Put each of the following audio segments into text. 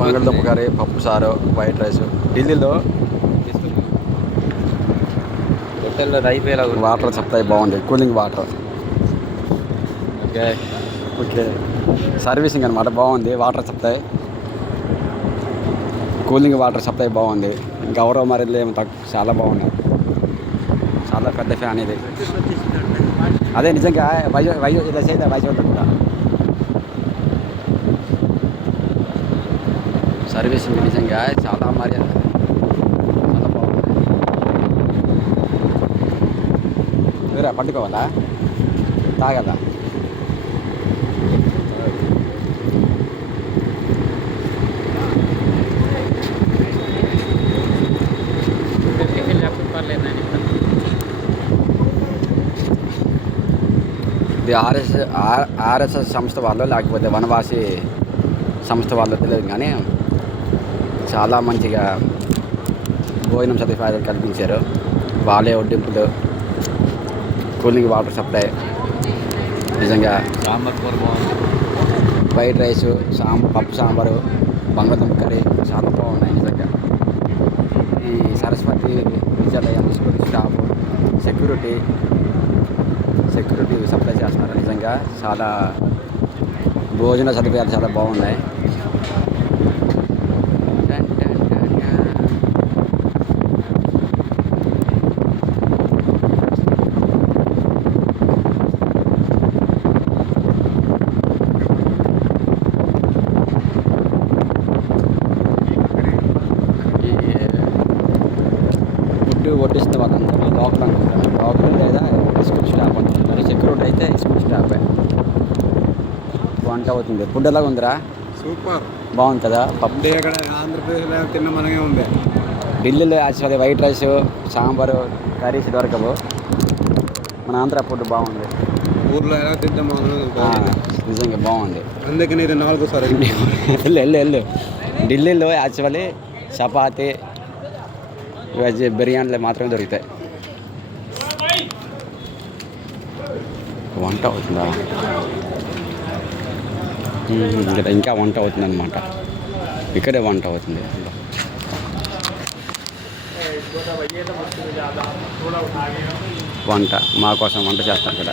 బంగాళదుంప కర్రీ, పప్పు sir, white rice. ఢిల్లీలో హోటల్లో రైపేలా వాటర్ సప్లై బాగుంది, cooling water. Okay okay, servicing అనమాట బాగుంది. Water supply, cooling water supply బాగుంది. గౌరవ మర్యాదలు ఏమి తక్కువ, చాలా బాగున్నాయి. చాలా పెద్ద ఫ్యాన్ ఇది. అదే నిజంగా వైజాగ్ కూడా సర్వీసింగ్ నిజంగా చాలా మర్యాద, చాలా బాగుంది. వేరే పట్టుకోవాలా, తాగదా? ఇది ఆర్ఎస్ఎస్ సంస్థ వాళ్ళు, లేకపోతే వనవాసి సంస్థ వాళ్ళు తెలియదు, కానీ చాలా మంచిగా భోజనం సదుపాయాలు కల్పించారు. వాళ్ళే వడ్డింపులు, కూలింగ్ వాటర్ సప్లై. నిజంగా సాంబార్ కూర బాగుంది. వైట్ రైసు, పప్పు సాంబారు, బంగాళదుంప కర్రీ చాలా బాగున్నాయి నిజంగా. ఈ సరస్వతి విద్యాలయం స్కూల్ స్టాఫ్, సెక్యూరిటీ సప్లై చేస్తున్నారు. నిజంగా చాలా భోజన సదుపాయాలు చాలా బాగున్నాయి. ఫుడ్ వడ్డిస్తున్న వాళ్ళందరూ లోకల్ అనుకుంటారు. లోకల్ లేదా స్కూల్ స్టాఫ్ అనుకుంటారు. సెక్యూరిటీ అయితే స్కూల్ స్టాఫే. వంట అవుతుంది. ఫుడ్ ఎలాగ ఉందిరా? సూపర్, బాగుంది కదా. పప్పు ఇక్కడ ఆంధ్రప్రదేశ్లో తిన్న మనమే ఉంది. ఢిల్లీలో actually white rice, sambar, curries దొరకవు. మన ఆంధ్ర ఫుడ్ బాగుంది. ఊర్లో ఎలా తింటాం నిజంగా బాగుంది. అందుకని ఇది 4సారి వెళ్ళు. ఢిల్లీలో యాక్చువల్లీ చపాతి, వెజ్ బిర్యానీలు మాత్రమే దొరుకుతాయి. వంట అవుతుందా? ఇంకా వంట అవుతుంది అనమాట. ఇక్కడే వంట అవుతుంది. వంట మా కోసం వంట చేస్తాను ఇక్కడ.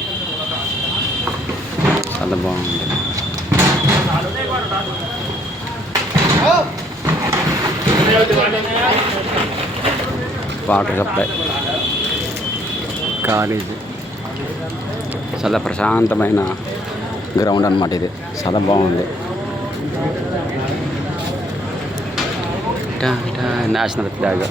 చాలా బాగుంది. వాటర్ సప్లై, కాలేజీ, చాలా ప్రశాంతమైన గ్రౌండ్ అన్నమాట ఇది. చాలా బాగుంది. National flag.